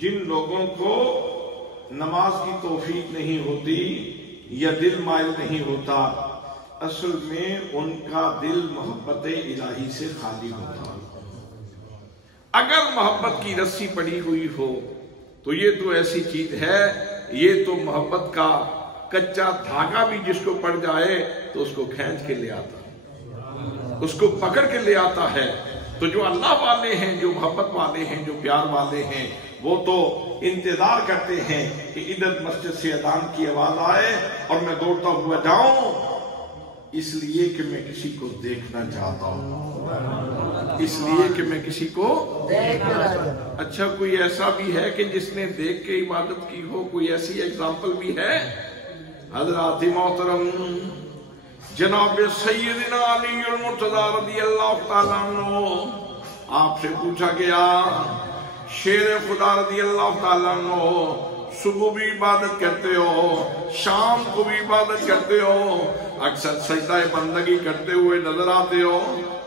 جن لوگوں کو نماز کی توفیق نہیں ہوتی یا دل مائل نہیں ہوتا، اصل میں ان کا دل محبت الہی سے خالی ہوتا۔ اگر محبت کی رسی پڑی ہوئی ہو تو یہ تو ایسی چیز ہے، یہ تو محبت کا کچا دھاگا بھی جس کو پڑ جائے تو اس کو کھینچ کے لے آتا، اس کو پکڑ کے لے آتا ہے۔ تو جو اللہ والے ہیں، جو محبت والے ہیں، جو پیار والے ہیں، وہ تو انتظار کرتے ہیں کہ ادھر مسجد سے اذان کی آواز آئے اور میں دوڑتا ہوا جاؤں، اس لیے کہ میں کسی کو دیکھنا چاہتا ہوں، اس لیے کہ میں کسی کو اچھا کوئی ایسا بھی ہے کہ جس نے دیکھ کے عبادت کی ہو؟ کوئی ایسی ایگزامپل بھی ہے؟ حضرات محترم جناب سیدنا علی المرتضی رضی اللہ تعالیٰ عنہ، آپ سے پوچھا گیا شیر خدا رضی اللہ تعالیٰ عنہ، صبح بھی عبادت کرتے ہو، شام کو بھی عبادت کرتے ہو، اکثر سجدہ بندگی کرتے ہوئے نظر آتے ہو،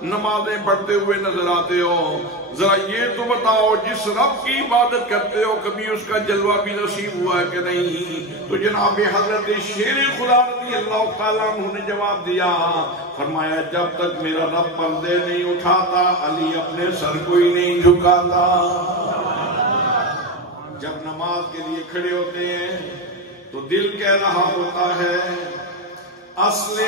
نمازیں پڑھتے ہوئے نظر آتے ہو، ذرا یہ تو بتاؤ جس رب کی عبادت کرتے ہو کبھی اس کا جلوہ بھی نصیب ہوا ہے کہ نہیں؟ تو جناب حضرت شیر خدا رضی اللہ تعالیٰ عنہ نے جواب دیا، فرمایا جب تک میرا رب پردے نہیں اٹھاتا علی اپنے سر کو ہی نہیں جھکاتا۔ جب نماز کے لیے کھڑے ہوتے ہیں تو دل کہہ رہا ہوتا ہے اصلِ